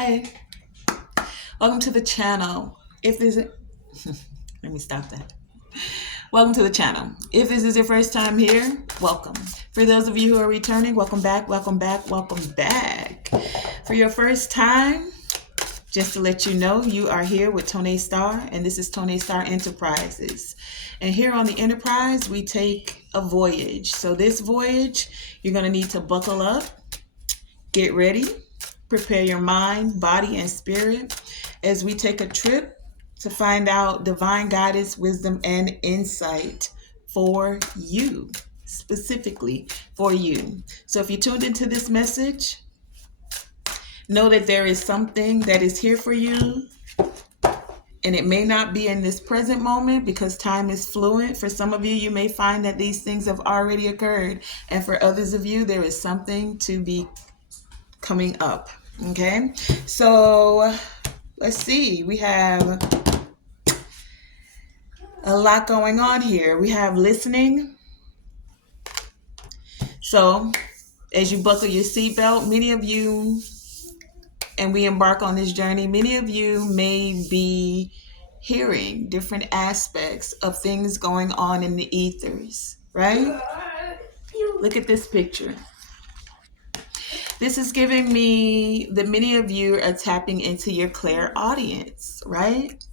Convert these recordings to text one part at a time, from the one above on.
Hi, welcome to the channel. If this is, let me stop that. Welcome to the channel. If this is your first time here, welcome. For those of you who are returning, welcome back, welcome back, welcome back. For your first time, just to let you know, you are here with Tonae Star, and this is Tonae Star Enterprises. And here on the Enterprise, we take a voyage. So this voyage, you're going to need to buckle up, get ready, prepare your mind, body, and spirit as we take a trip to find out divine guidance, wisdom, and insight for you, specifically for you. So if you tuned into this message, know that there is something that is here for you, and it may not be in this present moment because time is fluid. For some of you, you may find that these things have already occurred, and for others of you, there is something to be coming up. Okay, so let's see. We have a lot going on here. We have listening. So as you buckle your seatbelt, many of you, and we embark on this journey, many of you may be hearing different aspects of things going on in the ethers, right? Look at this picture. This is giving me that many of you are tapping into your clairaudience, right?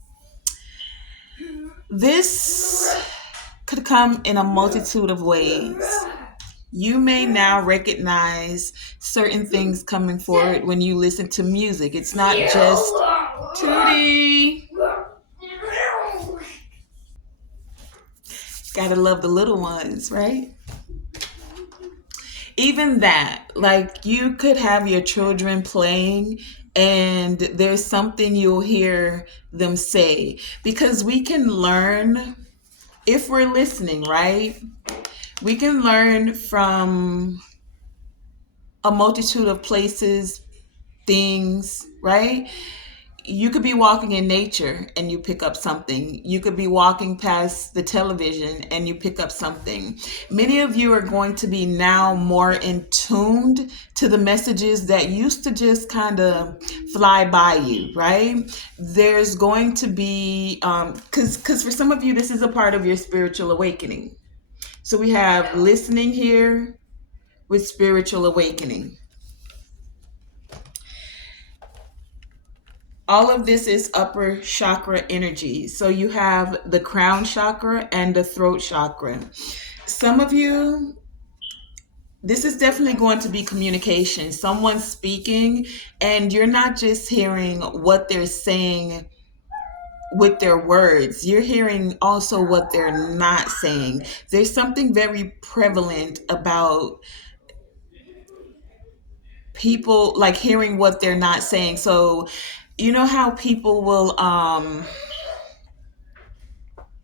This could come in a multitude of ways. You may now recognize certain things coming forward when you listen to music. It's not just Tootie. Gotta love the little ones, right? Even that, like you could have your children playing and there's something you'll hear them say, because we can learn if we're listening, right? We can learn from a multitude of places, things, right? You could be walking in nature and you pick up something. You could be walking past the television and you pick up something. Many of you are going to be now more in tuned to the messages that used to just kind of fly by you, right? There's going to be, because for some of you, this is a part of your spiritual awakening. So we have listening here with spiritual awakening. All of this is upper chakra energy. So you have the crown chakra and the throat chakra. Some of you, this is definitely going to be communication. Someone speaking, and you're not just hearing what they're saying with their words. You're hearing also what they're not saying. There's something very prevalent about people like hearing what they're not saying. So you know how people will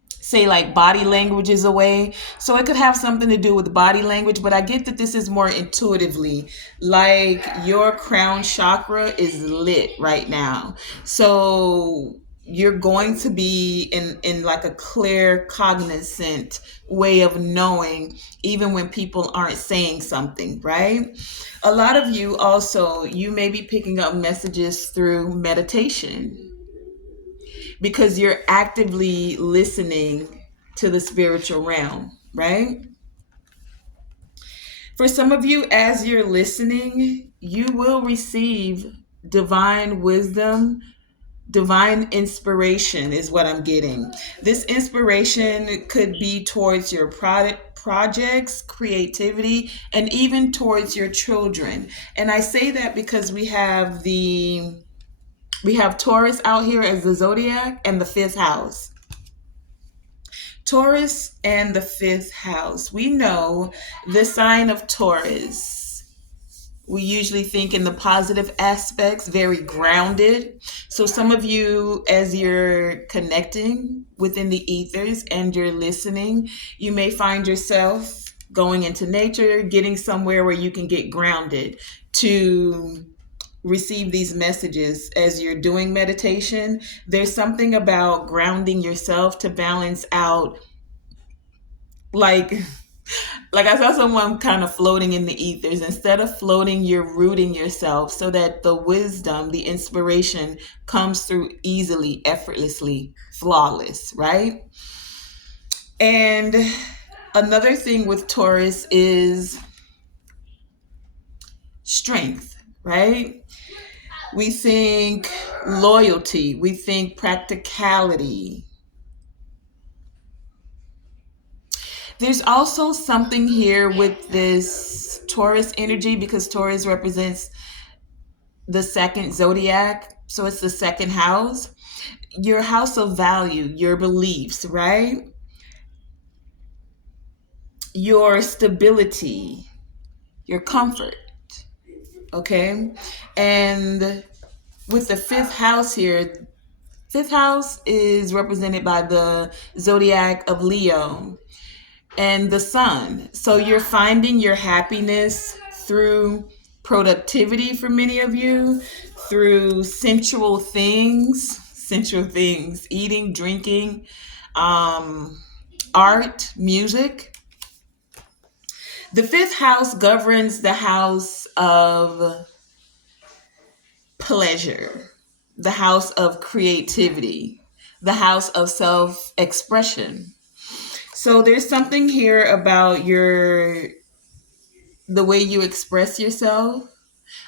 say like body language is a way. So it could have something to do with body language, but I get that this is more intuitively, like your crown chakra is lit right now. So you're going to be in like a clear, cognizant way of knowing, even when people aren't saying something, right? A lot of you also, you may be picking up messages through meditation because you're actively listening to the spiritual realm, right? For some of you, as you're listening, you will receive divine wisdom, divine inspiration is what I'm getting. This inspiration could be towards your projects, creativity, and even towards your children. And I say that because we have Taurus out here as the zodiac and the fifth house. Taurus and the fifth house. We know the sign of Taurus. We usually think in the positive aspects, very grounded. So some of you, as you're connecting within the ethers and you're listening, you may find yourself going into nature, getting somewhere where you can get grounded to receive these messages as you're doing meditation. There's something about grounding yourself to balance out, like Like I saw someone kind of floating in the ethers. Instead of floating, you're rooting yourself so that the wisdom, the inspiration comes through easily, effortlessly, flawless, right? And another thing with Taurus is strength, right? We think loyalty, we think practicality. There's also something here with this Taurus energy because Taurus represents the second zodiac. So it's the second house, your house of value, your beliefs, right? Your stability, your comfort, okay? And with the fifth house here, fifth house is represented by the zodiac of Leo and the sun. So you're finding your happiness through productivity for many of you, through sensual things, eating, drinking, um, art, music. The fifth house governs the house of pleasure, the house of creativity, the house of self expression. So there's something here about the way you express yourself,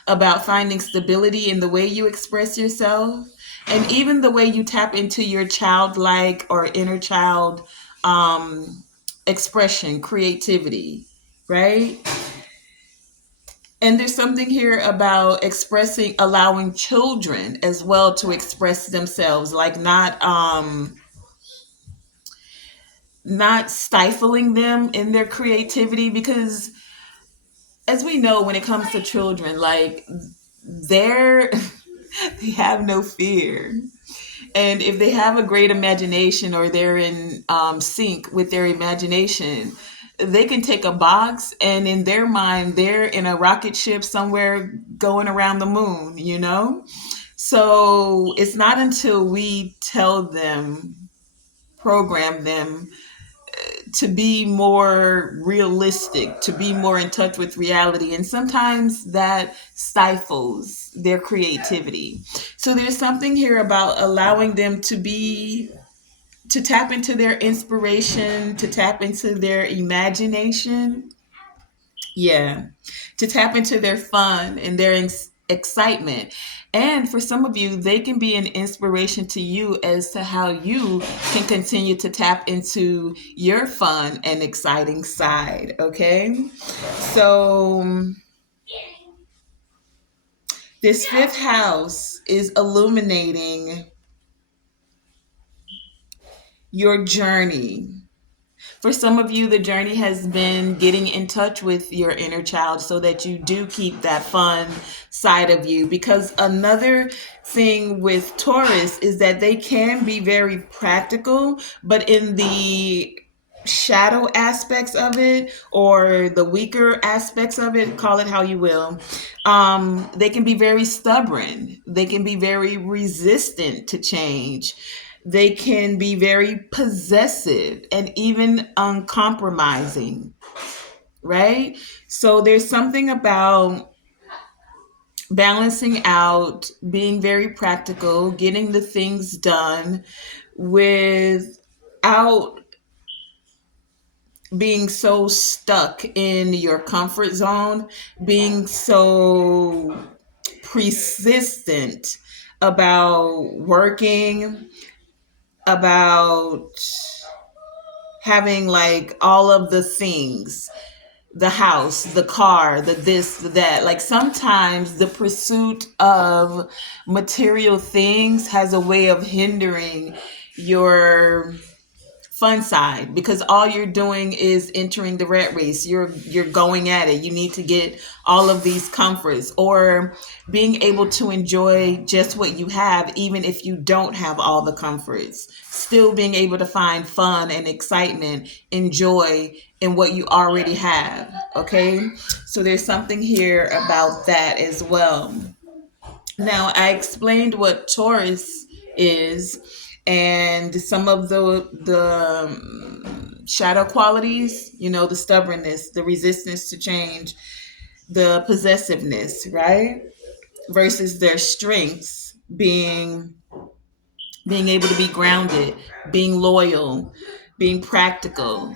about finding stability in the way you express yourself, and even the way you tap into your childlike or inner child um, expression, creativity, right? And there's something here about expressing, allowing children as well to express themselves, like not stifling them in their creativity, because as we know, when it comes to children, like they're they have no fear. And if they have a great imagination or they're in sync with their imagination, they can take a box and in their mind, they're in a rocket ship somewhere going around the moon, you know? So it's not until we tell them, program them to be more realistic, to be more in touch with reality. And sometimes that stifles their creativity. So there's something here about allowing them to tap into their inspiration, to tap into their imagination. Yeah. To tap into their fun and their excitement. And for some of you, they can be an inspiration to you as to how you can continue to tap into your fun and exciting side. Okay. So this fifth house is illuminating your journey. For some of you, the journey has been getting in touch with your inner child so that you do keep that fun side of you. Because another thing with Taurus is that they can be very practical, but in the shadow aspects of it or the weaker aspects of it, call it how you will, they can be very stubborn. They can be very resistant to change. They can be very possessive and even uncompromising, right? So there's something about balancing out, being very practical, getting the things done without being so stuck in your comfort zone, being so persistent about working, about having like all of the things, the house, the car, the this, the that. Like sometimes the pursuit of material things has a way of hindering your fun side, because all you're doing is entering the rat race. You're going at it. You need to get all of these comforts, or being able to enjoy just what you have even if you don't have all the comforts, still being able to find fun and excitement and joy in what you already have. Okay, so there's something here about that as well. Now, I explained what Taurus is and some of the shadow qualities, the stubbornness, the resistance to change, the possessiveness, right? Versus their strengths being able to be grounded, being loyal, being practical,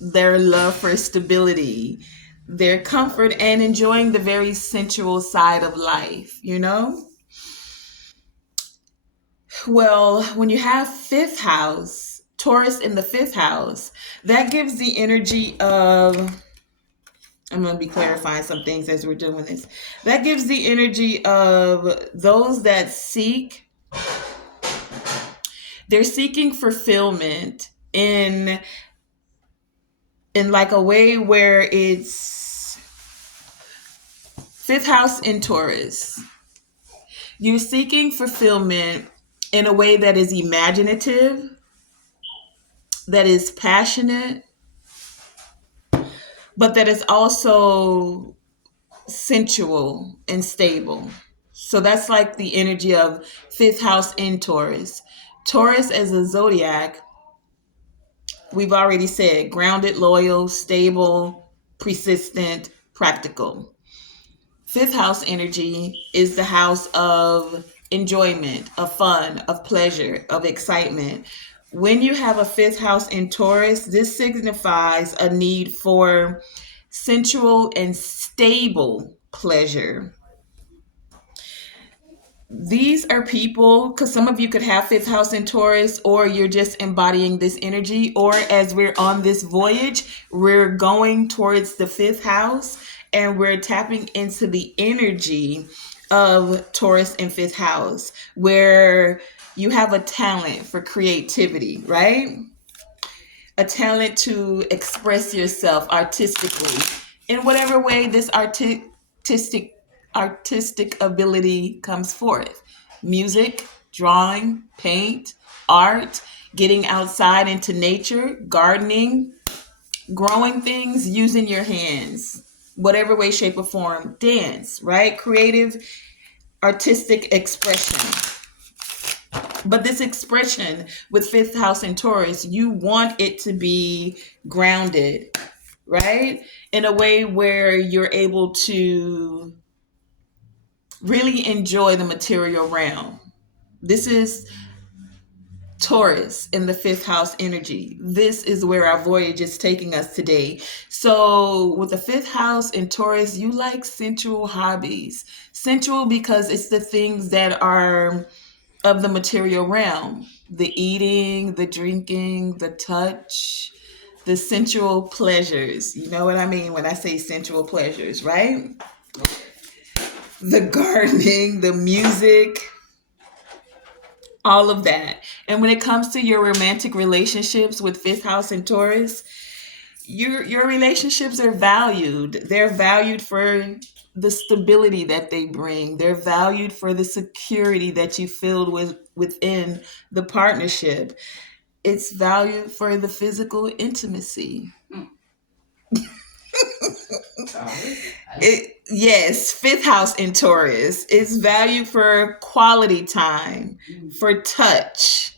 their love for stability, their comfort, and enjoying the very sensual side of life. Well, when you have fifth house, Taurus in the fifth house, that gives the energy of, I'm going to be clarifying some things as we're doing this. That gives the energy of those that they're seeking fulfillment in like a way where it's fifth house in Taurus. You're seeking fulfillment in a way that is imaginative, that is passionate, but that is also sensual and stable. So that's like the energy of fifth house in Taurus. Taurus as a zodiac, we've already said grounded, loyal, stable, persistent, practical. Fifth house energy is the house of enjoyment, of fun, of pleasure, of excitement. When you have a fifth house in Taurus, this signifies a need for sensual and stable pleasure. These are people, because some of you could have fifth house in Taurus, or you're just embodying this energy, or as we're on this voyage, we're going towards the fifth house and we're tapping into the energy of Taurus in fifth house, where you have a talent for creativity, right? A talent to express yourself artistically in whatever way this artistic ability comes forth. Music, drawing, paint, art, getting outside into nature, gardening, growing things using your hands, whatever way, shape, or form, dance, right? Creative, artistic expression. But this expression with fifth house in Taurus, you want it to be grounded, right? In a way where you're able to really enjoy the material realm. This is Taurus in the fifth house energy. This is where our voyage is taking us today. So, with the fifth house in Taurus, you like sensual hobbies. Sensual because it's the things that are of the material realm, the eating, the drinking, the touch, the sensual pleasures. You know what I mean when I say sensual pleasures, right? The gardening, the music, all of that. And when it comes to your romantic relationships with fifth house and Taurus, your relationships are valued. They're valued for the stability that they bring. They're valued for the security that you feel within the partnership. It's valued for the physical intimacy. Yes, fifth house in Taurus is valued for quality time, for touch,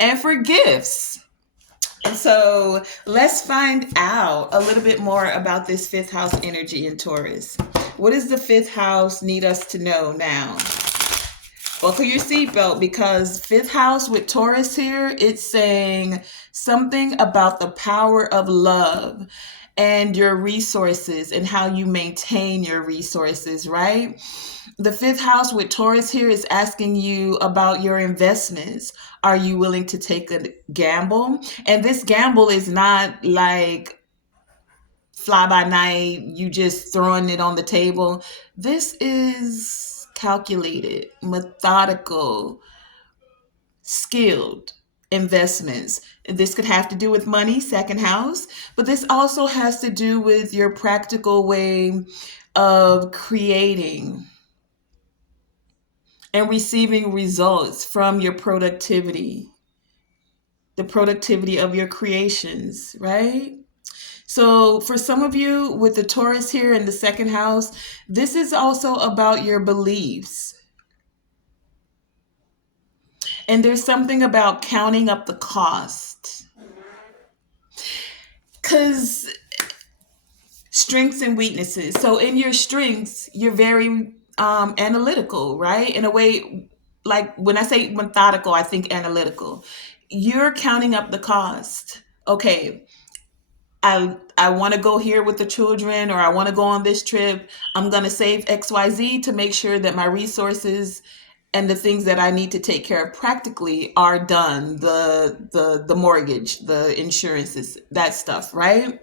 and for gifts. And so let's find out a little bit more about this fifth house energy in Taurus. What does the fifth house need us to know now? Buckle your seatbelt, because fifth house with Taurus here, it's saying something about the power of love and your resources and how you maintain your resources, right? The fifth house with Taurus here is asking you about your investments. Are you willing to take a gamble? And this gamble is not like fly by night, you just throwing it on the table. This is calculated, methodical, skilled investments. This could have to do with money, second house, but this also has to do with your practical way of creating and receiving results from your productivity, the productivity of your creations, right? So, for some of you with the Taurus here in the second house, this is also about your beliefs. And there's something about counting up the cost. Because strengths and weaknesses. So in your strengths, you're very analytical, right? In a way, like when I say methodical, I think analytical. You're counting up the cost. Okay, I want to go here with the children, or I want to go on this trip. I'm going to save XYZ to make sure that my resources and the things that I need to take care of practically are done. The mortgage, the insurances, that stuff, right?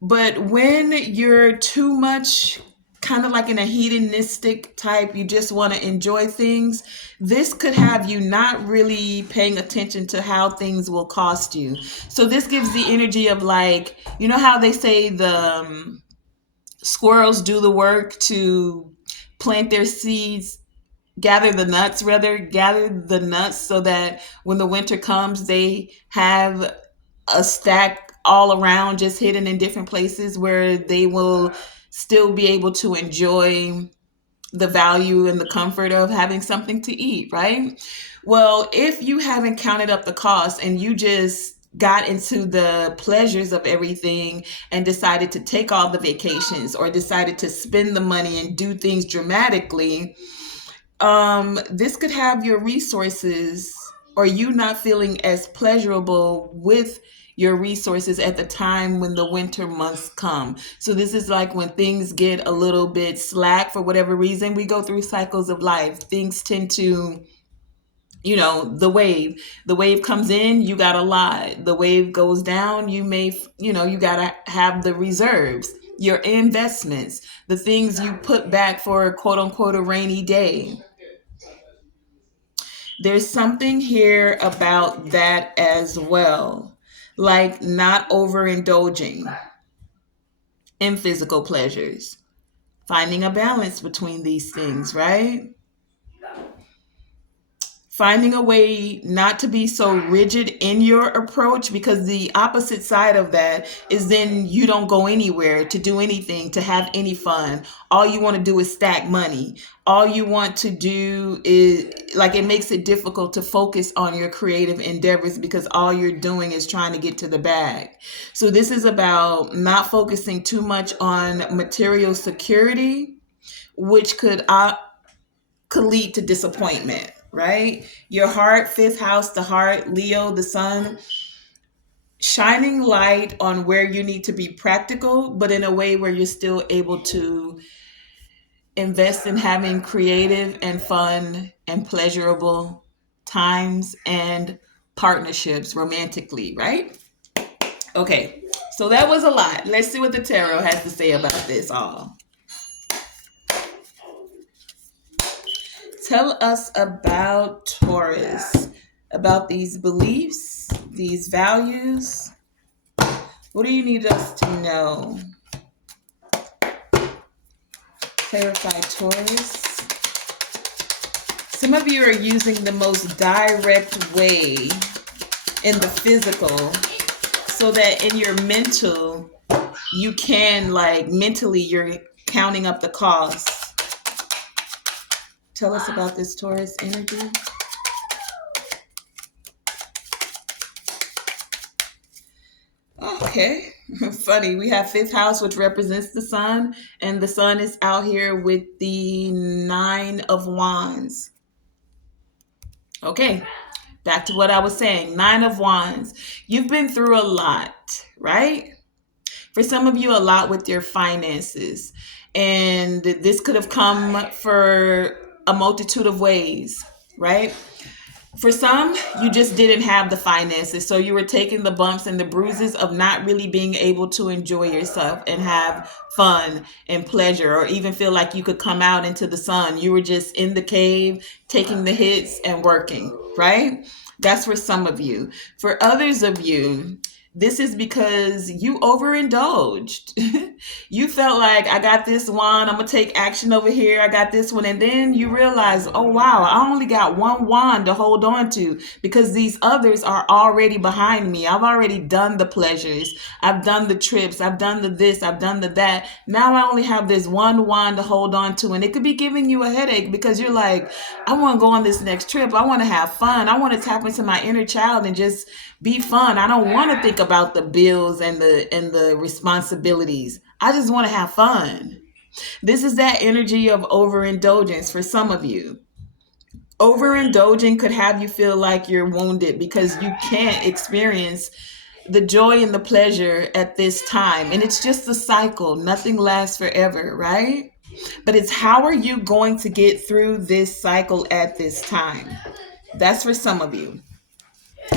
But when you're too much kind of like in a hedonistic type, you just want to enjoy things, this could have you not really paying attention to how things will cost you. So this gives the energy of like, you know how they say the squirrels do the work to plant their seeds, gather the nuts so that when the winter comes, they have a stack all around, just hidden in different places where they will still be able to enjoy the value and the comfort of having something to eat, right? Well, if you haven't counted up the cost and you just got into the pleasures of everything and decided to take all the vacations or decided to spend the money and do things dramatically, this could have your resources or you not feeling as pleasurable with your resources at the time when the winter months come. So this is like when things get a little bit slack for whatever reason. We go through cycles of life. Things tend to, the wave comes in, you got a lot. The wave goes down, you got to have the reserves, your investments, the things you put back for quote unquote a rainy day. There's something here about that as well, like not overindulging in physical pleasures, finding a balance between these things, right? Finding a way not to be so rigid in your approach, because the opposite side of that is then you don't go anywhere to do anything, to have any fun. All you want to do is stack money. All you want to do is, like, it makes it difficult to focus on your creative endeavors because all you're doing is trying to get to the bag. So this is about not focusing too much on material security, which could lead to disappointment, right? Your heart, fifth house, the heart, Leo, the sun, shining light on where you need to be practical, but in a way where you're still able to invest in having creative and fun and pleasurable times and partnerships romantically, right? Okay, so that was a lot. Let's see what the tarot has to say about this all. Tell us about Taurus, about these beliefs, these values. What do you need us to know? Clarify Taurus. Some of you are using the most direct way in the physical so that in your mental, you can, like, mentally, you're counting up the costs. Tell us about this Taurus energy. Okay, funny. We have fifth house, which represents the sun, and the sun is out here with the 9 of Wands. Okay, back to what I was saying. 9 of Wands. You've been through a lot, right? For some of you, a lot with your finances. And this could have come for a multitude of ways, right? For some, you just didn't have the finances. So you were taking the bumps and the bruises of not really being able to enjoy yourself and have fun and pleasure, or even feel like you could come out into the sun. You were just in the cave, taking the hits and working, right? That's for some of you. For others of you, this is because you overindulged. You felt like, I got this wand, I'm going to take action over here. I got this one. And then you realize, oh, wow, I only got one wand to hold on to because these others are already behind me. I've already done the pleasures. I've done the trips. I've done the this. I've done the that. Now I only have this one wand to hold on to. And it could be giving you a headache because you're like, I want to go on this next trip. I want to have fun. I want to tap into my inner child and just be fun. I don't want to think about the bills and the responsibilities. I just want to have fun. This is that energy of overindulgence for some of you. Overindulging could have you feel like you're wounded because you can't experience the joy and the pleasure at this time. And it's just a cycle. Nothing lasts forever, right? But it's how are you going to get through this cycle at this time? That's for some of you.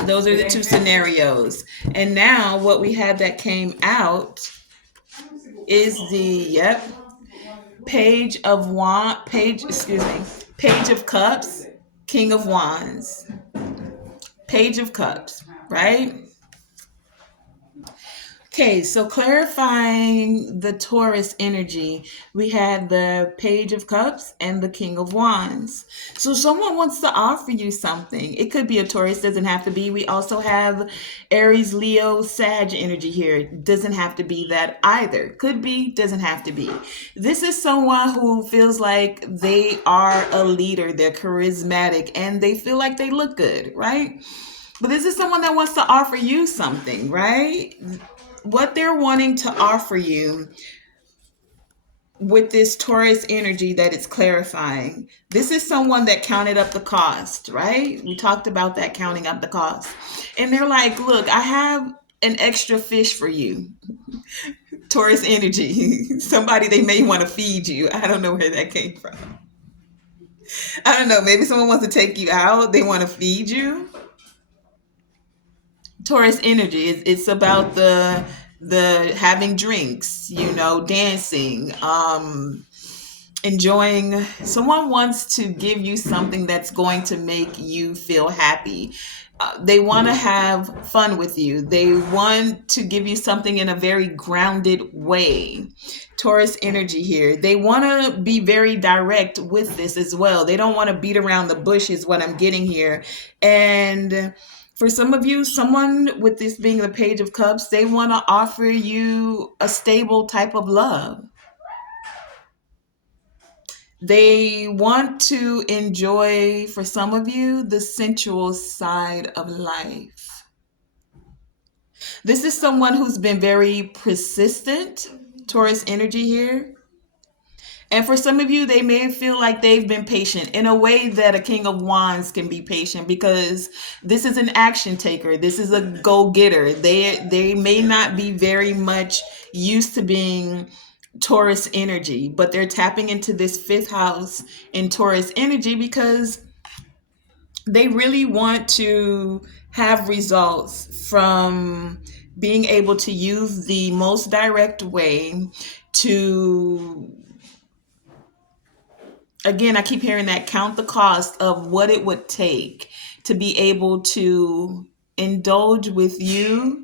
Those are the two scenarios. And now what we had that came out is the page of cups, king of wands, page of cups, right? Okay, so clarifying the Taurus energy, we had the Page of Cups and the King of Wands. So someone wants to offer you something. It could be a Taurus, doesn't have to be. We also have Aries, Leo, Sag energy here. Doesn't have to be that either. Could be, doesn't have to be. This is someone who feels like they are a leader, they're charismatic, and they feel like they look good, right? But this is someone that wants to offer you something, right? What they're wanting to offer you with this Taurus energy that it's clarifying. This is someone that counted up the cost, right? We talked about that, counting up the cost. And they're like, look, I have an extra fish for you. Taurus energy. Somebody they may want to feed you. I don't know where that came from. I don't know. Maybe someone wants to take you out. They want to feed you. Taurus energy. It's about the having drinks, dancing, enjoying. Someone wants to give you something that's going to make you feel happy. They want to have fun with you. They want to give you something in a very grounded way. Taurus energy here. They want to be very direct with this as well. They don't want to beat around the bush is what I'm getting here. And for some of you, someone with this being the Page of Cups, they want to offer you a stable type of love. They want to enjoy, for some of you, the sensual side of life. This is someone who's been very persistent, Taurus energy here. And for some of you, they may feel like they've been patient in a way that a King of Wands can be patient, because this is an action taker. This is a go-getter. They may not be very much used to being Taurus energy, but they're tapping into this fifth house in Taurus energy because they really want to have results from being able to use the most direct way to, again, I keep hearing that, count the cost of what it would take to be able to indulge with you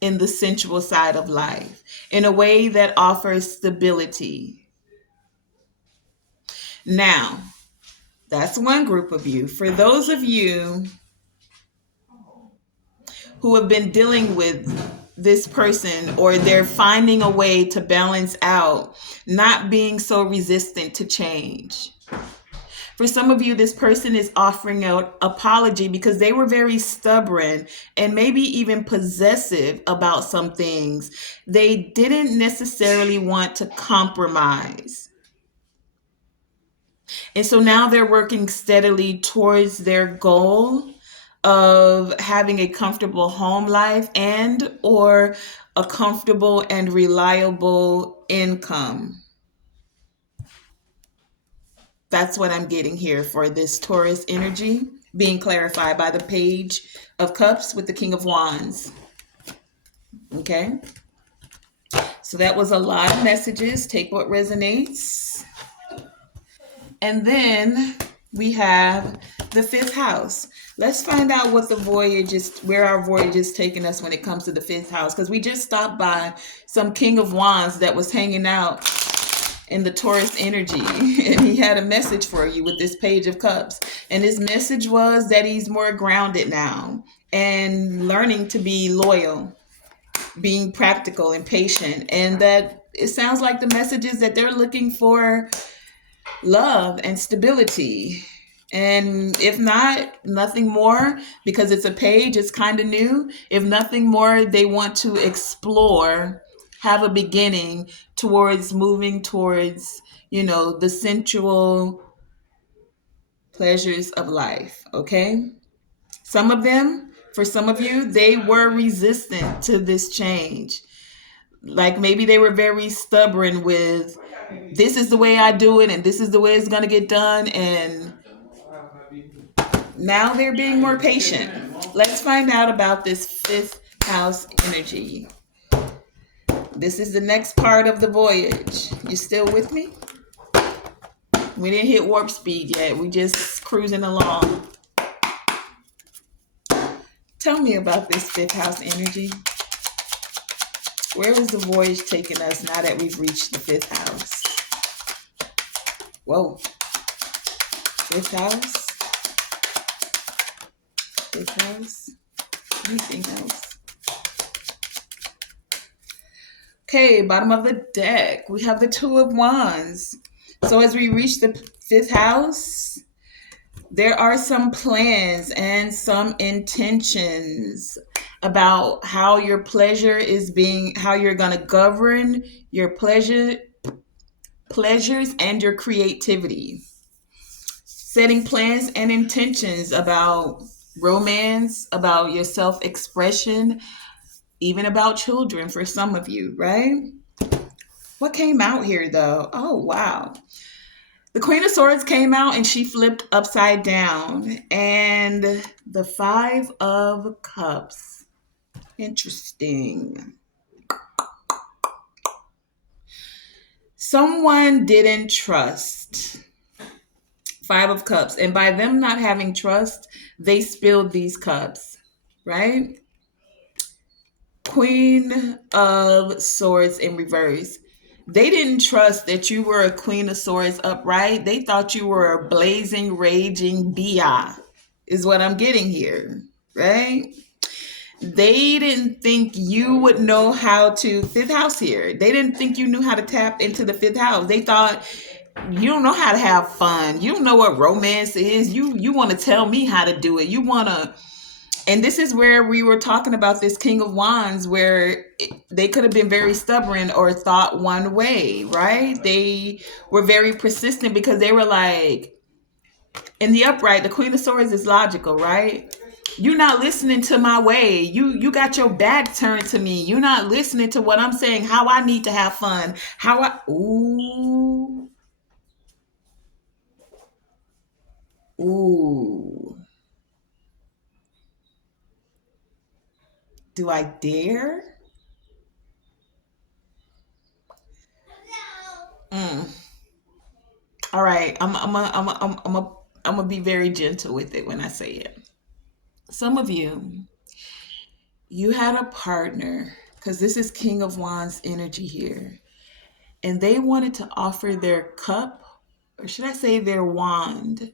in the sensual side of life in a way that offers stability. Now, that's one group of you. For those of you who have been dealing with this person, or they're finding a way to balance out, not being so resistant to change. For some of you, this person is offering an apology because they were very stubborn and maybe even possessive about some things. They didn't necessarily want to compromise. And so now they're working steadily towards their goal of having a comfortable home life and or a comfortable and reliable income. That's what I'm getting here for this Taurus energy being clarified by the Page of Cups with the King of Wands. Okay. So that was a lot of messages. Take what resonates. And then we have the fifth house. Let's find out what the voyage is, where our voyage is taking us when it comes to the fifth house. Because we just stopped by some King of Wands that was hanging out in the Taurus energy, and he had a message for you with this Page of Cups. And his message was that he's more grounded now and learning to be loyal, being practical and patient. And that it sounds like the message is that they're looking for love and stability. And if not, nothing more, because it's a page, it's kind of new. If nothing more, they want to explore, have a beginning towards moving towards, the sensual pleasures of life. Okay. Some of them, for some of you, they were resistant to this change. Like maybe they were very stubborn with, this is the way I do it and this is the way it's going to get done. And now they're being more patient. Let's find out about this fifth house energy. This is the next part of the voyage. You still with me? We didn't hit warp speed yet. We just cruising along. Tell me about this fifth house energy. Where is the voyage taking us now that we've reached the fifth house? Whoa. Fifth house? Fifth house? Anything else? Okay, bottom of the deck. We have the Two of Wands. So as we reach the fifth house, there are some plans and some intentions about how your pleasure is being, how you're going to govern your pleasures and your creativity. Setting plans and intentions about romance, about your self-expression, even about children for some of you, right? What came out here though? Oh, wow. The Queen of Swords came out and she flipped upside down. And the Five of Cups. Interesting. Someone didn't trust. Five of Cups. And by them not having trust, they spilled these cups, right? Queen of Swords in reverse. They didn't trust that you were a Queen of Swords upright. They thought you were a blazing, raging Bia, is what I'm getting here, right? They didn't think you would know how to, fifth house here. They didn't think you knew how to tap into the fifth house. They thought, you don't know how to have fun. You don't know what romance is. You want to tell me how to do it. You want to. And this is where we were talking about this King of Wands, where they could have been very stubborn or thought one way, right? They were very persistent because they were like, in the upright, the Queen of Swords is logical, right? You're not listening to my way. You got your back turned to me. You're not listening to what I'm saying, how I need to have fun. Ooh. Ooh. Do I dare? Mm. All right, I'm gonna be very gentle with it when I say it. Some of you had a partner, because this is King of Wands energy here, and they wanted to offer their cup, or should I say their wand,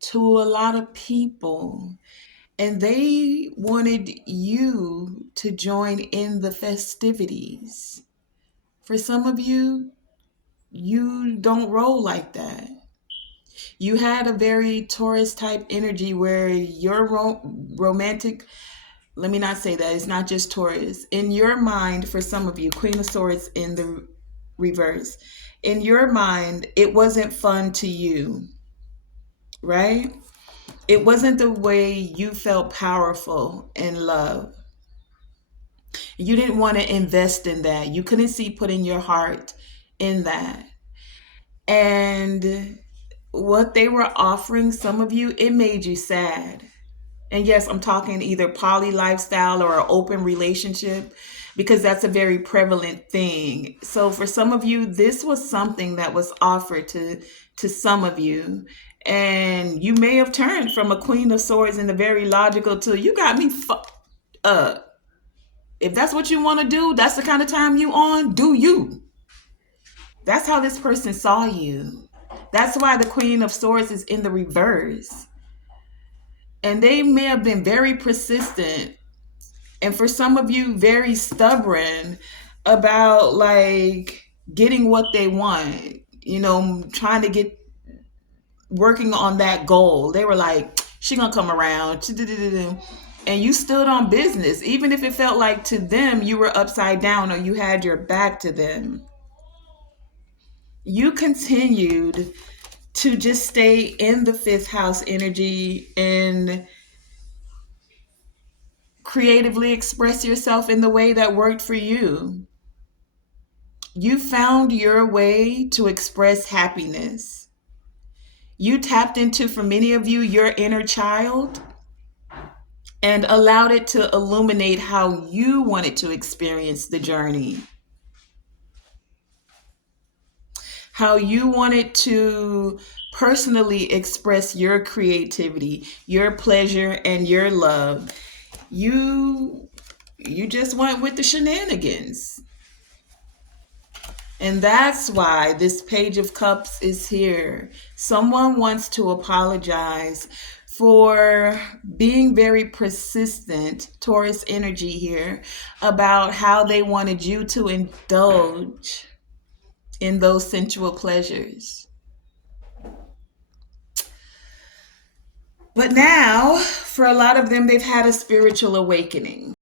to a lot of people, and they wanted you to join in the festivities. For some of you, you don't roll like that. You had a very Taurus type energy where your romantic, let me not say that, it's not just Taurus. In your mind, for some of you, Queen of Swords in the reverse, in your mind, it wasn't fun to you, right? It wasn't the way you felt powerful in love. You didn't want to invest in that. You couldn't see putting your heart in that. And what they were offering some of you, it made you sad. And yes, I'm talking either poly lifestyle or an open relationship, because that's a very prevalent thing. So for some of you, this was something that was offered to some of you. And you may have turned from a Queen of Swords in the very logical to, you got me up. If that's what you want to do, that's the kind of time you on, do you. That's how this person saw you. That's why the Queen of Swords is in the reverse. And they may have been very persistent, and for some of you, very stubborn about like getting what they want, trying to get working on that goal. They were like, she gonna come around. And you stood on business, even if it felt like to them you were upside down or you had your back to them. You continued to just stay in the fifth house energy and creatively express yourself in the way that worked for you. You found your way to express happiness. You tapped into, for many of you, your inner child and allowed it to illuminate how you wanted to experience the journey, how you wanted to personally express your creativity, your pleasure, and your love. You just went with the shenanigans. And that's why this Page of Cups is here. Someone wants to apologize for being very persistent, Taurus energy here, about how they wanted you to indulge in those sensual pleasures. But now, for a lot of them, they've had a spiritual awakening.